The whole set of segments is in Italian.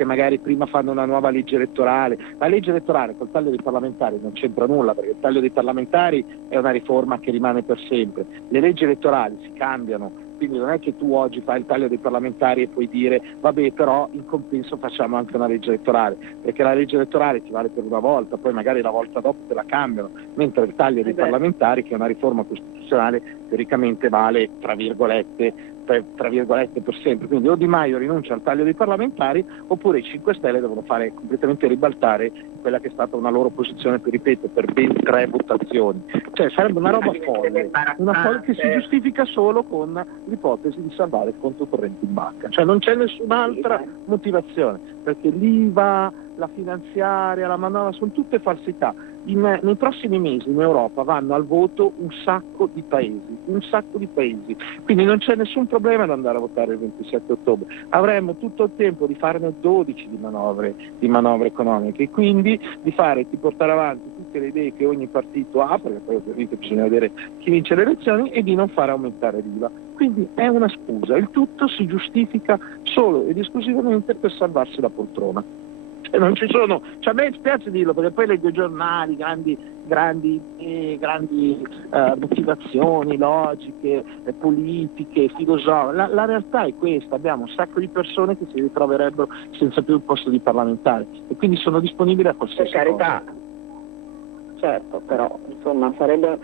perché magari prima fanno una nuova legge elettorale. La legge elettorale col taglio dei parlamentari non c'entra nulla, perché il taglio dei parlamentari è una riforma che rimane per sempre. Le leggi elettorali si cambiano, quindi non è che tu oggi fai il taglio dei parlamentari e puoi dire vabbè, però in compenso facciamo anche una legge elettorale, perché la legge elettorale ti vale per una volta, poi magari la volta dopo te la cambiano, mentre il taglio dei parlamentari, che è una riforma costituzionale, teoricamente vale tra virgolette per sempre. Quindi o Di Maio rinuncia al taglio dei parlamentari, oppure i 5 Stelle devono fare completamente ribaltare quella che è stata una loro posizione, ripeto, per ben 3 votazioni. Cioè sarebbe una roba folle, una folle che si giustifica solo con l'ipotesi di salvare il conto corrente in banca. Cioè non c'è nessun'altra motivazione, perché l'IVA, la finanziaria, la manovra sono tutte falsità. Nei prossimi mesi in Europa vanno al voto un sacco di paesi, quindi non c'è nessun problema ad andare a votare il 27 ottobre. Avremo tutto il tempo di farne 12 di manovre economiche, e quindi di portare avanti tutte le idee che ogni partito ha, perché poi ovviamente bisogna vedere chi vince le elezioni, e di non fare aumentare l'IVA. Quindi è una scusa, il tutto si giustifica solo ed esclusivamente per salvarsi la poltrona. Non ci sono, cioè a me spiace dirlo, perché poi leggo i giornali, grandi motivazioni logiche, politiche, filosofiche. La realtà è questa: abbiamo un sacco di persone che si ritroverebbero senza più il posto di parlamentare, e quindi sono disponibili a qualsiasi cosa. Per carità, certo, però insomma sarebbe,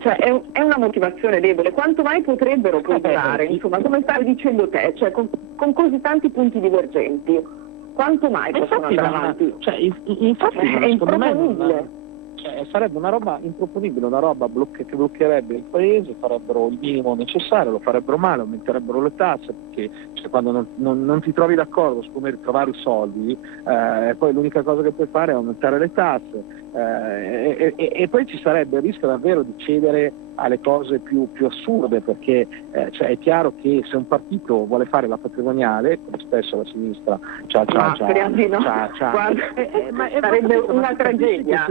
cioè, è una motivazione debole. Quanto mai potrebbero portare, insomma, come stavi dicendo te, cioè con così tanti punti divergenti? Quanto mai possono andare avanti? Cioè, infatti è improponibile. Sarebbe una roba improponibile, una roba che bloccherebbe il paese, farebbero il minimo necessario, lo farebbero male, aumenterebbero le tasse, perché cioè, quando non ti trovi d'accordo su come ritrovare i soldi, poi l'unica cosa che puoi fare è aumentare le tasse, e poi ci sarebbe il rischio davvero di cedere alle cose più assurde, perché cioè, è chiaro che se un partito vuole fare la patrimoniale, come spesso la sinistra sarebbe una tragedia.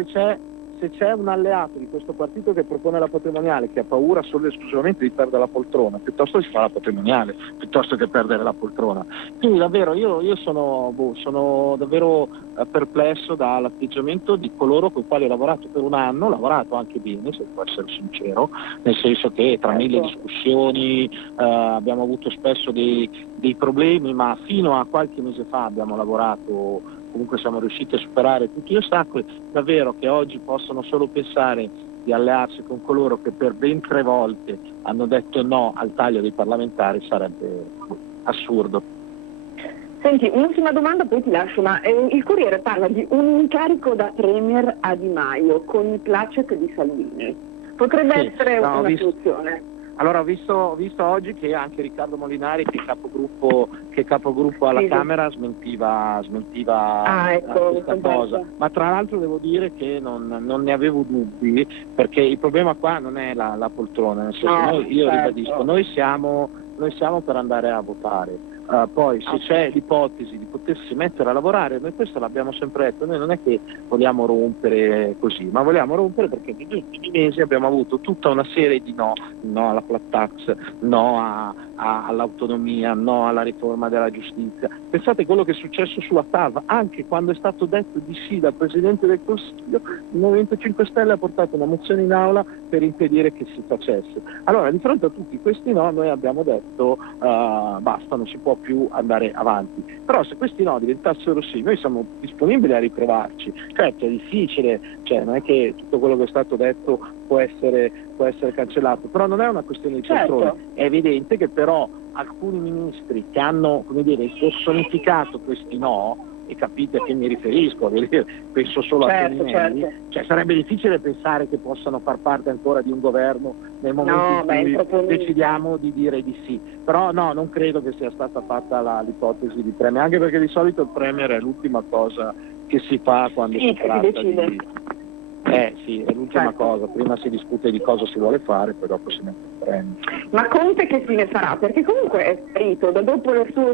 Se c'è un alleato di questo partito che propone la patrimoniale, che ha paura solo e esclusivamente di perdere la poltrona, piuttosto si fa la patrimoniale piuttosto che perdere la poltrona. Quindi davvero io sono davvero perplesso dall'atteggiamento di coloro con i quali ho lavorato per un anno, ho lavorato anche bene, se devo essere sincero, nel senso che tra mille discussioni abbiamo avuto spesso dei problemi, ma fino a qualche mese fa abbiamo lavorato, comunque siamo riusciti a superare tutti gli ostacoli. Davvero che oggi possono solo pensare di allearsi con coloro che per ben 3 volte hanno detto no al taglio dei parlamentari sarebbe assurdo. Senti, un'ultima domanda, poi ti lascio, ma il Corriere parla di un incarico da Premier a Di Maio con il placet di Salvini. Potrebbe essere una soluzione? Allora ho visto oggi che anche Riccardo Molinari, che è capogruppo alla Camera, smentiva questa cosa. Ma tra l'altro devo dire che non ne avevo dubbi, perché il problema qua non è la poltrona, nel senso, ribadisco, noi siamo per andare a votare. Poi se c'è l'ipotesi di potersi mettere a lavorare, noi questo l'abbiamo sempre detto, noi non è che vogliamo rompere così, ma vogliamo rompere perché negli ultimi mesi abbiamo avuto tutta una serie di no alla flat tax, no all'autonomia, no alla riforma della giustizia. Pensate quello che è successo sulla TAV, anche quando è stato detto di sì dal Presidente del Consiglio, il Movimento 5 Stelle ha portato una mozione in aula per impedire che si facesse. Allora, di fronte a tutti questi no, noi abbiamo detto basta, non si può più andare avanti. Però se questi no diventassero sì, noi siamo disponibili a riprovarci. Certo, è difficile, cioè non è che tutto quello che è stato detto può essere cancellato, però non è una questione di controllo. È evidente che però alcuni ministri che hanno, come dire, personificato questi no, e capite a che mi riferisco, penso solo a Toninelli, cioè sarebbe difficile pensare che possano far parte ancora di un governo nel momento in cui decidiamo di dire di sì. Però no, non credo che sia stata fatta l'ipotesi di Premier, anche perché di solito il Premier è l'ultima cosa che si fa quando si tratta di... sì, è l'ultima cosa, prima si discute di cosa si vuole fare, poi dopo si mette il Premier. Ma Conte che fine farà? Perché comunque è sparito, da dopo il suo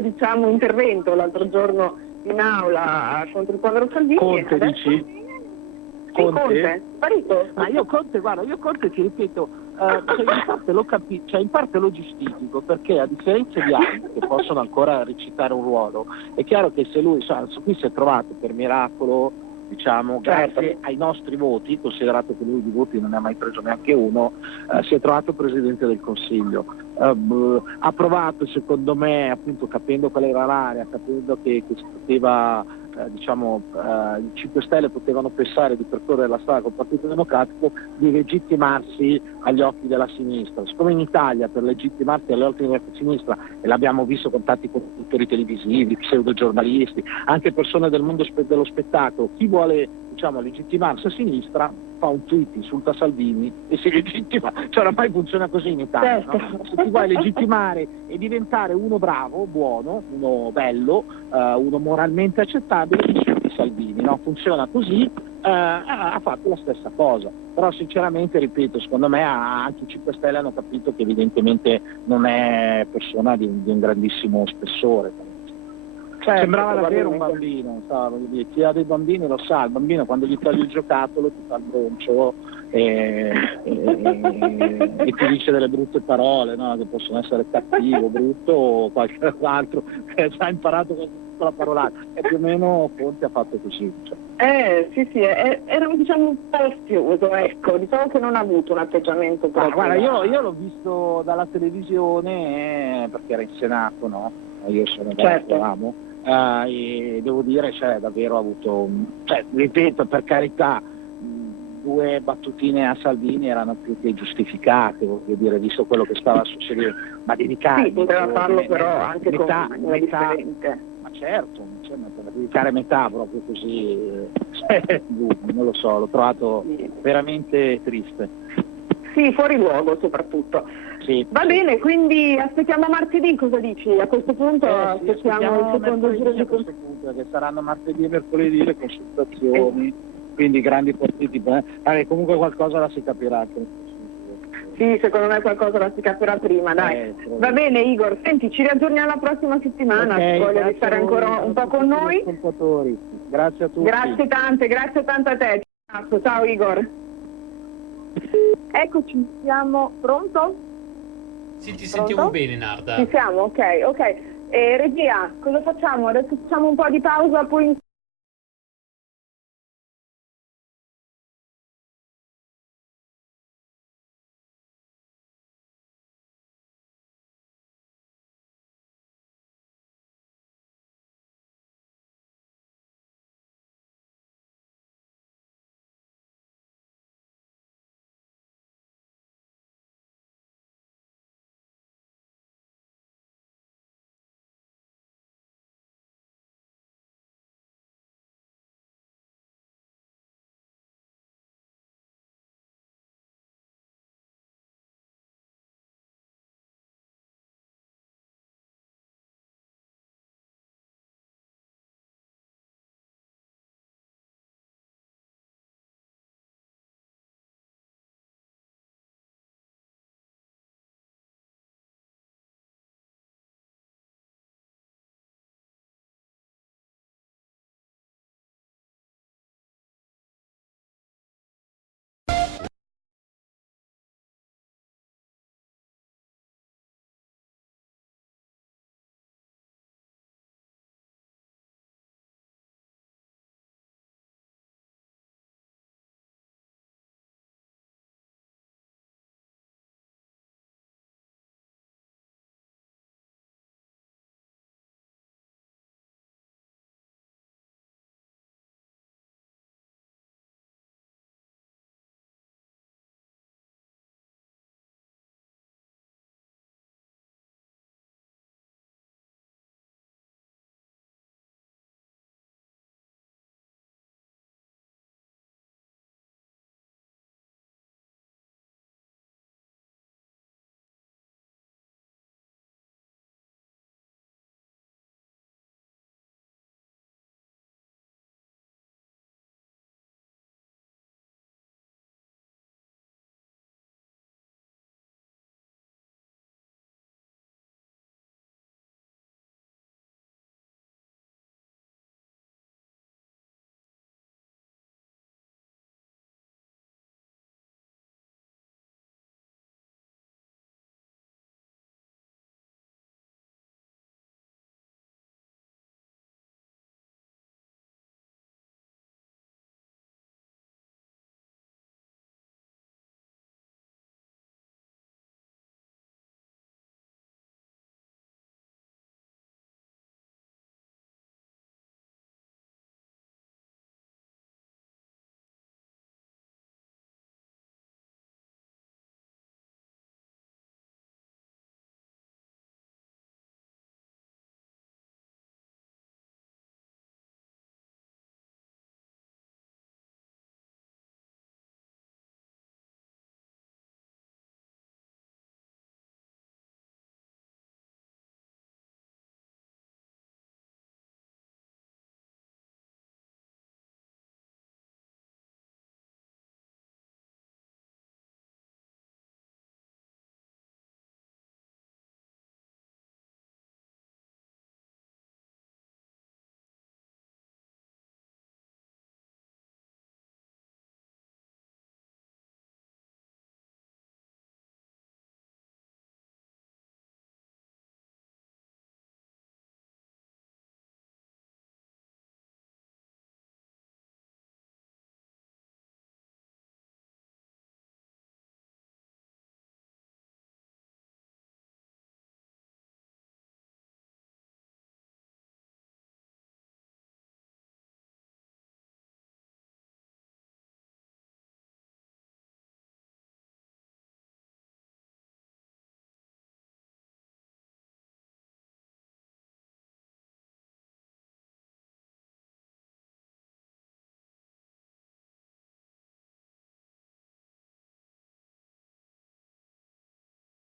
intervento l'altro giorno in aula contro il povero Salvini. Conte adesso... dici? Conte? Sparito? Io Conte ti ripeto, in parte lo giustifico, perché a differenza di altri che possono ancora recitare un ruolo, è chiaro che se lui, su qui si è trovato per miracolo, diciamo, grazie ai nostri voti, considerato che lui di voti non ne ha mai preso neanche uno, si è trovato Presidente del Consiglio. Ha provato, secondo me, appunto capendo qual era l'area, capendo che si poteva, i 5 Stelle potevano pensare di percorrere la strada col Partito Democratico, di legittimarsi agli occhi della sinistra. Siccome in Italia per legittimarsi agli occhi della sinistra, e l'abbiamo visto con tanti conduttori televisivi, pseudogiornalisti, anche persone del mondo dello spettacolo, chi vuole legittimarsi a sinistra fa un tweet, insulta Salvini e si legittima, oramai funziona così in Italia, no? Se ti vuoi legittimare e diventare uno bravo, buono, uno bello, uno moralmente accettabile, insulti Salvini, no? Funziona così. Ha fatto la stessa cosa, però sinceramente, ripeto, secondo me anche i 5 Stelle hanno capito che evidentemente non è persona di un grandissimo spessore. Sembrava davvero un bambino, chi ha dei bambini lo sa, il bambino quando gli togli il giocattolo ti fa il broncio e ti dice delle brutte parole, no? Che possono essere cattivo, brutto o qualche altro, che ha già imparato questa parola, e più o meno Conte ha fatto così. Sì, era un po' ostioso, ecco, diciamo che non ha avuto un atteggiamento proprio. Guarda, io l'ho visto dalla televisione perché era in Senato, no? Io sono amo. E devo dire, davvero ha avuto, ripeto, per carità, 2 battutine a Salvini erano più che giustificate, voglio dire, visto quello che stava succedendo, ma dedicare... Sì, poteva farlo però anche metà, differente. Ma certo, per dedicare metà proprio così, non lo so, l'ho trovato veramente triste. Sì, fuori luogo soprattutto. Sì, Va bene, quindi aspettiamo martedì, cosa dici? A questo punto aspettiamo il secondo giro di consultazioni. Che saranno martedì e mercoledì le consultazioni, quindi grandi partiti. Comunque qualcosa la si capirà. Sì, secondo me qualcosa la si capirà prima, dai. Va bene Igor, senti, ci riaggiorniamo la prossima settimana, voglio restare ancora un po' con noi. Grazie a tutti. Grazie tante a te. Ciao Igor. Eccoci, siamo pronto? Sì, ti sentiamo bene, Narda. Ci siamo, ok. Regia, cosa facciamo? Adesso facciamo un po' di pausa, poi